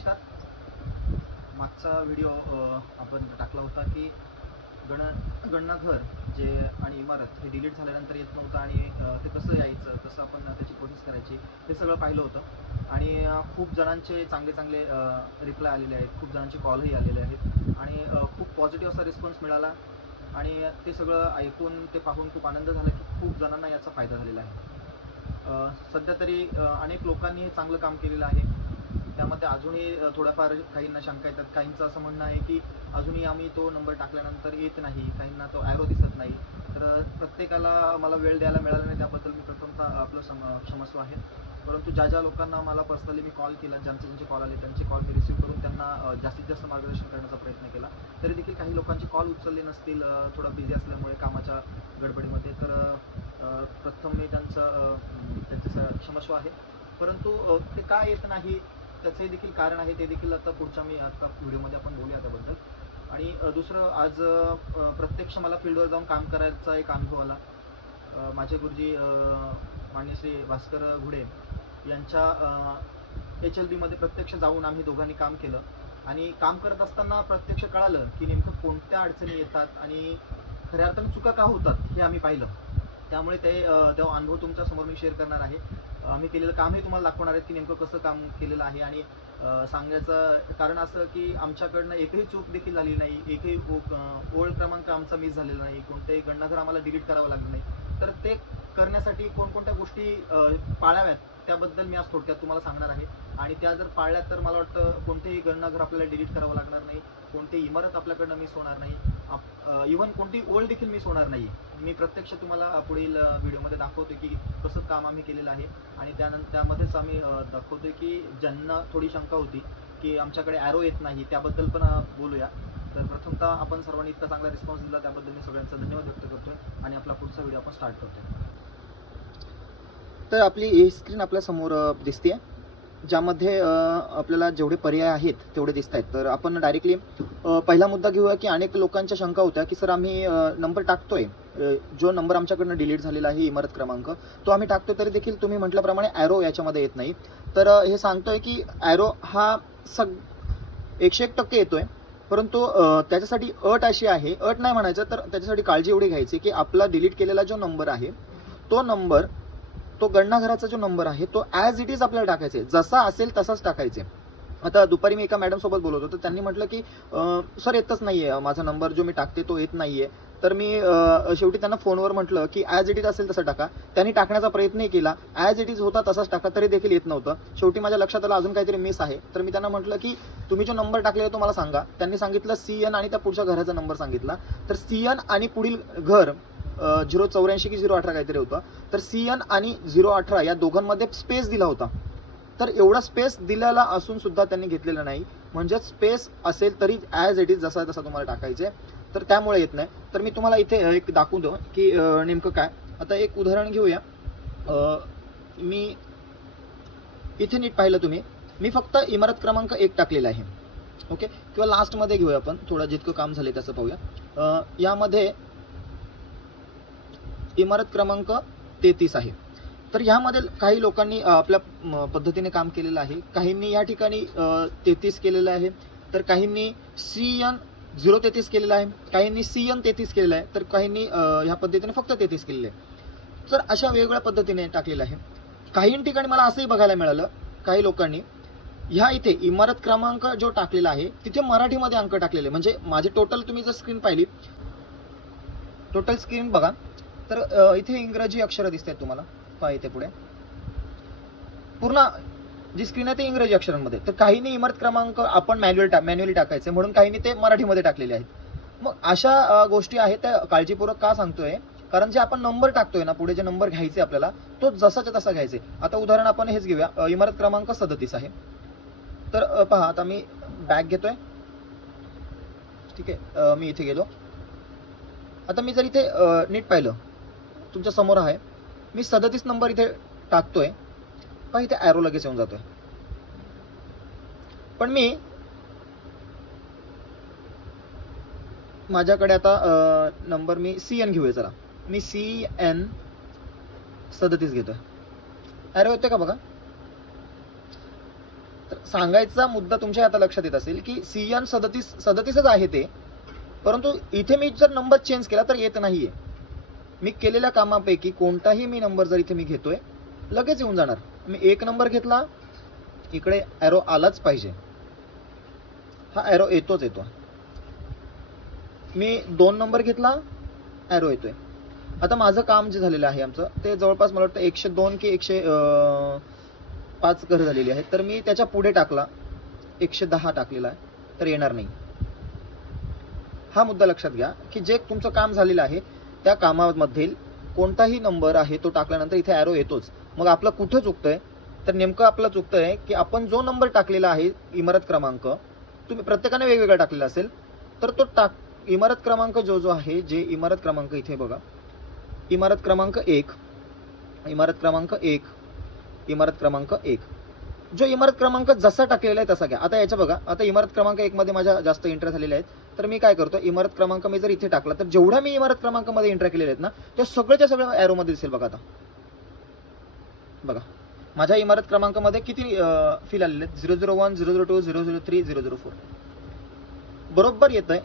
नमस्कार. मागचा व्हिडिओ आपण टाकला होता की गणना घर जे आणि इमारत हे डिलीट झाल्यानंतर येत नव्हतं आणि ते कसं यायचं, कसं आपण त्याची प्रोसेस करायची, हे सगळं पाहिलं होतं. आणि खूप जणांचे चांगले रिप्लाय आलेले आहेत, खूप जणांचे कॉलही आलेले आहेत आणि खूप पॉझिटिव्ह असा रिस्पॉन्स मिळाला. आणि ते सगळं ऐकून, ते पाहून खूप आनंद झाला की खूप जणांना याचा फायदा झालेला आहे. सध्या तरी अनेक लोकांनी हे चांगलं काम केलेलं आहे. त्यामध्ये अजूनही थोड्याफार काहींना शंका येतात. काहींचं असं म्हणणं आहे की अजूनही आम्ही तो नंबर टाकल्यानंतर येत नाही, काहींना तो ॲरो दिसत नाही. तर प्रत्येकाला मला वेळ द्यायला मिळाला नाही, त्याबद्दल मी प्रथमतः आपलं क्षमस्व आहे. परंतु ज्या लोकांना मला पर्सनली मी कॉल केला, ज्यांचे कॉल आले, त्यांचे कॉल मी रिसीव्ह करून त्यांना जास्तीत जास्त मार्गदर्शन करण्याचा प्रयत्न केला. तरी देखील काही लोकांचे कॉल उचलले नसतील, थोडं बिझी असल्यामुळे कामाच्या गडबडीमध्ये. तर प्रथम मी त्यांचं क्षमस्व आहे. परंतु ते का येत नाही त्याचे देखील कारण आहे, ते देखील आता व्हिडिओमध्ये आपण बोलूया त्याबद्दल. आणि दुसरं, आज प्रत्यक्ष मला फील्डवर जाऊन काम करायचा एक अनुभव आला. माझे गुरुजी माननीय श्री भास्कर घुडे यांच्या HLBमध्ये प्रत्यक्ष जाऊन आम्ही दोघांनी काम केलं. आणि काम करत असताना प्रत्यक्ष कळालं की नेमकं कोणत्या अडचणी येतात आणि खऱ्या अर्थाने चुका का होतात हे आम्ही पाहिलं. त्यामुळे तो अनुभव तुमच्यासमोर मी शेअर करणार आहे. आम्ही केलेलं कामही तुम्हाला दाखवणार आहेत की नेमकं कसं काम केलेलं आहे. आणि सांगण्याचं कारण असं की आमच्याकडनं एकही चूक देखील झाली नाही, एकही ओळ क्रमांक आमचा मिस झालेला नाही, कोणतेही गणनाघर आम्हाला डिलीट करावं लागलं नाही. तर ते करण्यासाठी कोणकोणत्या गोष्टी पाळाव्यात त्याबद्दल मी आज थोडक्यात तुम्हाला सांगणार आहे. आणि त्या जर पाळल्या तर मला वाटतं कोणतेही गणनाघर आपल्याला डिलीट करावं लागणार नाही, कोणतीही इमारत आपल्याकडनं मिस होणार नाही, इव्हन कोणती ओळ देखील मिस होणार नाही. मी प्रत्यक्ष तुम्हाला पुढील व्हिडिओमध्ये दाखवतो की कसं काम आम्ही केलेलं आहे. आणि त्यामध्येच आम्ही दाखवतोय की ज्यांना थोडी शंका होती की आमच्याकडे ॲरो येत नाही, त्याबद्दल पण बोलूया. तर प्रथमतः आपण सर्वांनी इतका चांगला रिस्पॉन्स दिला त्याबद्दल मी सगळ्यांचा धन्यवाद व्यक्त करतोय. आणि आपला पुढचा व्हिडिओ आपण स्टार्ट करतोय. तर आपली ही स्क्रीन आपल्या समोर दिसते, ज्यामध्ये आपल्याला जेवढे पर्याय आहेत तेवढे दिसत आहेत. तर आपण डायरेक्टली पहिला मुद्दा घेऊया की अनेक लोकांच्या शंका होत्या की सर आम्ही नंबर टाकतोय, जो नंबर आमच्याकडनं डिलीट झालेला आहे इमारत क्रमांक, तो आम्ही टाकतोय तरी देखील तुम्ही म्हटल्याप्रमाणे ॲरो याच्यामध्ये येत नाही. तर हे सांगतोय की ॲरो हा 101% येतोय. परंतु त्याच्यासाठी अट अशी आहे, अट नाही म्हणायचं तर त्याच्यासाठी काळजी एवढी घ्यायची की आपला डिलीट केलेला जो नंबर आहे तो गणनाघराचा जो नंबर आहे तो ॲज इट इज आपल्याला टाकायचे, जसा असेल तसाच टाकायचे. आता दुपारी मी एका मॅडम सोबत बोलत होतो, त्यांनी म्हटलं की सर येतच नाहीये, माझा नंबर जो मी टाकते तो येत नाहीये. तर मी शेवटी त्यांना फोनवर म्हटलं की ॲज इट इज असेल तसं टाका. त्यांनी टाकण्याचा प्रयत्नही केला, ॲज इट इज होता तसाच टाका, तरी देखील येत नव्हतं. शेवटी माझ्या लक्षात आलं अजून काहीतरी मिस आहे. तर मी त्यांना म्हटलं की तुम्ही जो नंबर टाकलेला तो मला सांगा. त्यांनी सांगितलं CN आणि त्या पुढच्या घराचा नंबर सांगितला. तर CN आणि पुढील घर 084 की 018 काहीतरी होतं. तर CN आणि 018 या दोघांमध्ये स्पेस दिला होता. तर एवढा स्पेस दिलेला असून सुद्धा त्यांनी घेतलेला नाही. म्हणजे स्पेस असेल तरी ॲज इट इज जसा तसा तुम्हाला टाकायचे, तर त्यामुळे येत नाही. तर मी तुम्हाला इथे एक दाखवून देऊ की नेमकं काय. आता एक उदाहरण घेऊया. मी इथे नीट पाहिलं तुम्ही, मी फक्त इमारत क्रमांक 1 टाकलेला आहे. ओके, किंवा लास्टमध्ये घेऊया आपण, थोडं जितकं काम झालं त्याचं पाहूया. यामध्ये इमारत क्रमांक 33 आहे. तर ह्यामध्ये काही लोकांनी आपल्या पद्धतीने काम केलेलं आहे. काहींनी या ठिकाणी 33 केलेलं आहे, तर काहींनी CN 033 केलेलं आहे, काहींनी CN 33 केलेलं आहे, तर काहींनी ह्या पद्धतीने फक्त 33 केलेलं आहे. तर अशा वेगवेगळ्या पद्धतीने टाकलेलं आहे. काही ठिकाणी मला असंही बघायला मिळालं, काही लोकांनी ह्या इथे इमारत क्रमांक जो टाकलेला आहे तिथे मराठीमध्ये अंक टाकलेले. म्हणजे माझे टोटल तुम्ही जर स्क्रीन पाहिली, टोटल स्क्रीन बघा, तर इथे इंग्रजी अक्षरं दिसत आहेत तुम्हाला. पहा इथे पुढे पूर्ण जी स्क्रीन आहे ते इंग्रजी अक्षरांमध्ये. तर काहींनी इमारत क्रमांक आपण मॅन्युअली टाकायचे म्हणून काहींनी ते मराठीमध्ये टाकलेले आहेत. मग अशा गोष्टी आहेत त्या काळजीपूर्वक का सांगतोय, कारण जे आपण नंबर टाकतोय ना, पुढे जे नंबर घ्यायचे आपल्याला, तो जसाच्या तसा घ्यायचे. आता उदाहरण आपण हेच घेऊया, इमारत क्रमांक 37 आहे. तर पहा, आता मी बॅक घेतोय. ठीक आहे, मी इथे गेलो. आता मी जर इथे नीट पाहिलं, तुमच्या समोर आहे, मी 37 नंबर इथे टाकतोय, पण इथे ॲरो लगेच येऊन जातोय. पण मी माझ्याकडे आता नंबर मी CN घेऊया. चला, मी CN 37 घेतोय. ॲरो येतोय का बघा. तर सांगायचा मुद्दा तुमच्या आता लक्षात येत असेल की CN 37 आहे ते, परंतु इथे मी जर नंबर चेंज केला तर येत नाहीये. मी केलेल्या कामापैकी कोणताही मी नंबर जर इथे मी घेतोय लगेच येऊन जाणार. मी 1 नंबर घेतला, इकडे ॲरो आलाच पाहिजे, हा ॲरो येतोच येतो. मी 2 नंबर घेतला, ॲरो येतोय. आता माझं काम जे झालेलं आहे आमचं ते जवळपास मला वाटतं 102 की 105 घरं झालेली आहेत. तर मी त्याच्या पुढे टाकला 110 टाकलेला आहे, तर येणार नाही. हा मुद्दा लक्षात घ्या की जे तुमचं काम झालेलं आहे त्या कामामध्ये कोणताही नंबर आहे तो टाकल्यानंतर इथे ॲरो येतोच. मग आपलं कुठं चुकतंय, तर नेमकं आपलं चुकतंय की आपण जो नंबर टाकलेला आहे इमारत क्रमांक, तुम्ही प्रत्येकाने वेगवेगळा टाकलेला असेल तर तो इमारत क्रमांक जो आहे, जे इमारत क्रमांक इथे बघा, इमारत क्रमांक 1, इमारत क्रमांक 1, इमारत क्रमांक 1, जो इमारत क्रमांक जसा टाकलेला आहे तसा घ्या. आता याच्या बघा, आता इमारत क्रमांक 1 मध्ये माझ्या जास्त एंट्री झालेल्या आहेत, तर मी काय करतो, इमारत क्रमांक मी जर इथे टाकला तर जेवढ्या मी इमारत क्रमांकामध्ये एंट्री केलेल्या आहेत ना त्या सगळ्याच्या सगळ्या ॲरोमध्ये दिसेल. बघा आता बघा माझ्या इमारत क्रमांकामध्ये किती फील आलेले आहेत, 001, 002, 003, 004 बरोबर येत आहे.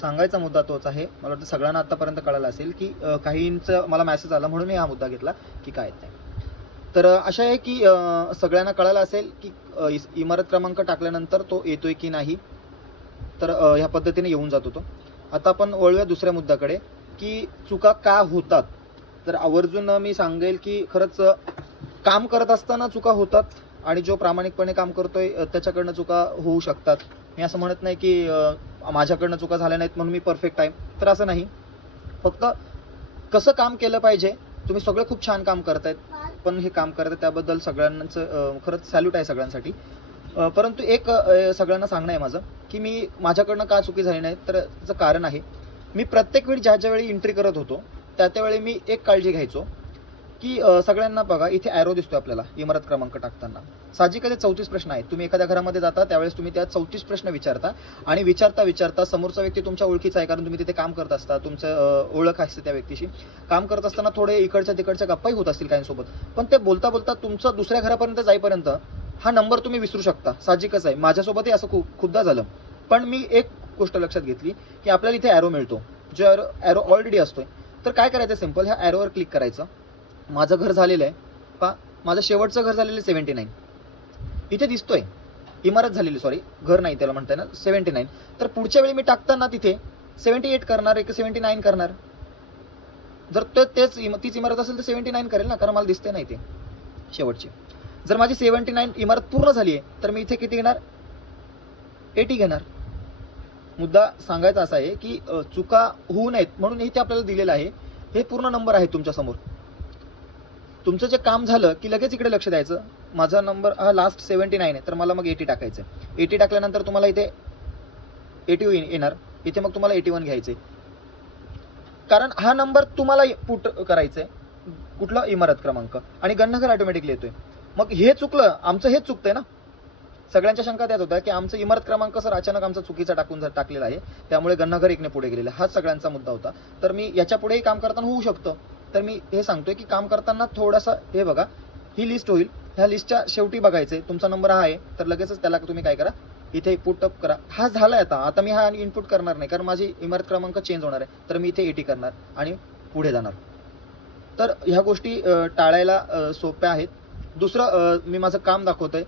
सांगायचा मुद्दा तोच आहे. मला वाटतं सगळ्यांना आतापर्यंत कळालं असेल की काहींचा मला मेसेज आला म्हणून मी हा मुद्दा घेतला की काय येत आहे. तर अशा आहे की सगळ्यांना कळालं असेल की इमारत क्रमांक टाकल्यानंतर तो येतोय की नाही. तर ह्या पद्धतीने येऊन जातो तो. आता आपण वळूया दुसऱ्या मुद्द्याकडे की चुका का होतात. तर आवर्जून मी सांगेल की खरंच काम करत असताना चुका होतात आणि जो प्रामाणिकपणे काम करतोय त्याच्याकडनं चुका होऊ शकतात. मी असं म्हणत नाही की माझ्याकडनं चुका झाल्या नाहीत म्हणून मी परफेक्ट आहे, तर असं नाही. फक्त कसं काम केलं पाहिजे. तुम्ही सगळे खूप छान काम करतायत, पण हे काम करतायत त्याबद्दल सगळ्यांचं खरंच सॅल्यूट आहे सगळ्यांसाठी. परंतु एक सगळ्यांना सांगणं आहे माझं की मी माझ्याकडनं का चुकी झाली नाही, तर त्याचं कारण आहे मी प्रत्येक वेळी ज्या वेळी एंट्री करत होतो त्यावेळी मी एक काळजी घ्यायचो की सगळ्यांना बघा इथे ॲरो दिसतोय आपल्याला इमारत क्रमांक टाकताना. साहजिकच 34 प्रश्न आहेत. तुम्ही एखाद्या घरामध्ये जाता त्यावेळेस तुम्ही त्या 34 प्रश्न विचारता आणि विचारता समोरचा व्यक्ती तुमच्या ओळखीचा आहे, कारण तुम्ही तिथे काम करत असता, तुमचं ओळख असते त्या व्यक्तीशी. काम करत असताना थोडे इकडच्या तिकडच्या गप्पाही होत असतील काहींसोबत, पण ते बोलता बोलता तुमचं दुसऱ्या घरापर्यंत जाईपर्यंत हा नंबर तुम्ही विसरू शकता. साहजिकच आहे, माझ्यासोबतही असं खूपदा झालं. पण मी एक गोष्ट लक्षात घेतली की आपल्याला इथे ॲरो मिळतो, जो ॲरो ऑलरेडी असतोय. तर काय करायचं, सिंपल ह्या ॲरोवर क्लिक करायचं. माझं घर झालेलं आहे पहा, माझं शेवटचं घर झालेलं 79 इथे दिसतोय. इमारत झालेली, सॉरी घर नाही त्याला म्हणताय ना, 79. तर पुढच्या वेळी मी टाकताना तिथे 78 करणार आहे की 79 करणार. जर तीच इमारत असेल तर 79 करेल ना, कारण मला दिसते नाही ते शेवटची. जर माझी 79 इमारत पूर्ण झाली आहे तर मी इथे किती घेणार, 80 घेणार. मुद्दा सांगायचा असा आहे की चुका होऊ नयेत म्हणून इथे आपल्याला दिलेलं आहे. हे पूर्ण नंबर आहे तुमच्या समोर. तुमचं जे काम झालं की लगेच इकडे लक्ष द्यायचं. माझा नंबर हा लास्ट 79 आहे, तर मला मग 80 टाकायचं. 80 टाकल्यानंतर तुम्हाला इथे 80 येणार, इथे मग तुम्हाला 81 घ्यायचे, कारण हा नंबर तुम्हाला पुट करायचा आहे, कुठला इमारत क्रमांक, आणि गणनाघर ऑटोमॅटिकली येतोय. मग हे चुकलं, आमचं हेच चुकतंय ना. सगळ्यांच्या शंका त्याच होत्या की आमचं इमारत क्रमांक सर अचानक आमचा चुकीचा टाकलेला आहे, त्यामुळे गणनाघर 1ने पुढे गेलेला, हाच सगळ्यांचा मुद्दा होता. तर मी याच्या पुढेही काम करताना होऊ शकतं. तर मी हे सांगतोय की काम करताना थोडासा हे बघा, ही लिस्ट होईल, ह्या लिस्टच्या शेवटी बघायचंय तुमचा नंबर हा आहे, तर लगेचच त्याला तुम्ही काय करा, इथे पुटअप करा. हा झालाय. आता मी हा इनपुट करणार नाही, कारण माझी इमारत क्रमांक चेंज होणार आहे, तर मी इथे 80 करणार आणि पुढे जाणार. तर ह्या गोष्टी टाळायला सोप्या आहेत. दुसरं मी माझं काम दाखवतोय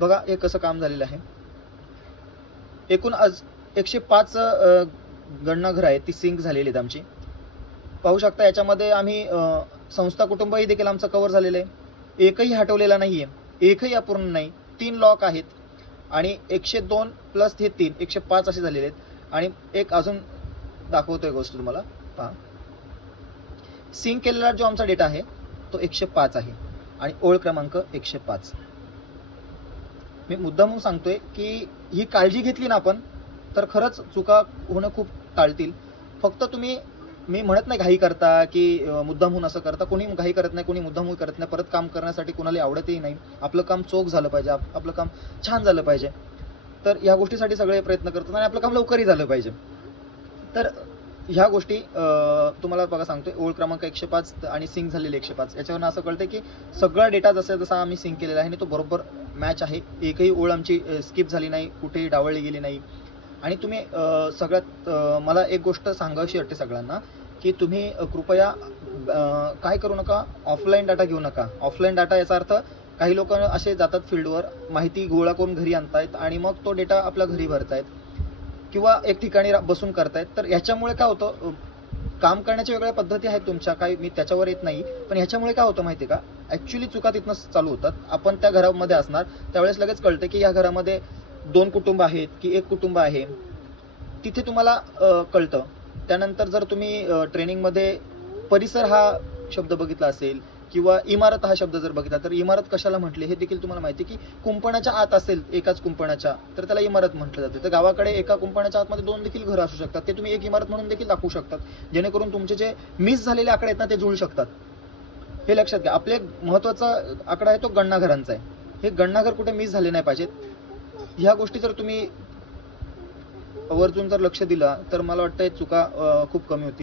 बघा, हे कसं काम झालेलं आहे. एकूण आज 105 गणनाघर आहेत, ती सिंक झालेली आहेत आमची. पाहू शकता याच्यामध्ये आम्ही संस्था कुटुंबही देखील आमचं कव्हर झालेलं आहे. एकही हटवलेला नाही आहे, एकही अपूर्ण नाही. 3 लॉक आहेत आणि 102 प्लस हे 3 105 असे झालेले आहेत. आणि एक अजून दाखवतोय गोष्ट तुम्हाला, पहा. सिंक केलेला जो आमचा डेटा आहे तो 105 आहे आणि ओळ क्रमांक 105. मी मुद्दामून सांगतोय की ही काळजी घेतली ना आपण, तर खरंच चुका होणं खूप टाळतील. फक्त तुम्ही, मी म्हणत नाही घाई करता की मुद्दामून असं करता. कोणी घाई करत नाही, कोणी मुद्दामून करत नाही. परत काम करण्यासाठी कोणाला आवडतही नाही. आपलं काम चोख झालं पाहिजे, आपलं काम छान झालं पाहिजे. तर या गोष्टीसाठी सगळे प्रयत्न करतात आणि आपलं काम लवकरही झालं पाहिजे. तर ह्या गोष्टी तुम्हाला बघा सांगतोय, ओळ क्रमांक 105 आणि सिंक झालेले 105, याच्यावरून असं कळतंय की सगळा डेटा जसा आम्ही सिंक केलेला आहे आणि तो बरोबर मॅच आहे. एकही ओळ आमची स्किप झाली नाही, कुठेही डावळली गेली नाही. आणि तुम्ही सगळ्यात मला एक गोष्ट सांगावीशी वाटते सगळ्यांना, की तुम्ही कृपया काय करू नका, ऑफलाईन डाटा घेऊ नका. ऑफलाईन डाटा याचा अर्थ काही लोक असे जातात फील्डवर, माहिती गोळा करून घरी आणतायत आणि मग तो डेटा आपल्या घरी भरतायत किंवा एक ठिकाणी बसून करतायत. तर ह्याच्यामुळे काय होतं, काम करण्याच्या वेगळ्या पद्धती आहेत तुमच्या, काही मी त्याच्यावर येत नाही, पण ह्याच्यामुळे काय होतं माहिती आहे का, ॲक्च्युली चुका तिथनं चालू होतात. आपण त्या घरामध्ये असणार त्यावेळेस लगेच कळतं की या घरामध्ये 2 कुटुंब आहेत की 1 कुटुंब आहे, तिथे तुम्हाला कळतं. त्यानंतर जर तुम्ही ट्रेनिंगमध्ये परिसर हा शब्द बघितला असेल किंवा इमारत हा शब्द जर बघितला, तर इमारत कशाला म्हटली हे देखील तुम्हाला माहिती आहे, की कुंपणाच्या आत असेल एकाच कुंपणाच्या तर त्याला इमारत म्हटलं जाते. तर गावाकडे एका कुंपणाच्या आतमध्ये 2 देखील घरं असू शकतात, ते तुम्ही एक इमारत म्हणून देखील दाखवू शकतात, जेणेकरून तुमचे जे मिस झालेले आकडे आहेत ना ते जुळू शकतात. हे लक्षात घ्या. आपले महत्त्वाचा आकडा आहे तो गणनाघरांचा आहे. हे गणनाघर कुठे मिस झाले नाही पाहिजेत. ह्या गोष्टी जर तुम्ही आवर्जून जर लक्ष दिलं तर मला वाटतं चुका खूप कमी होतील.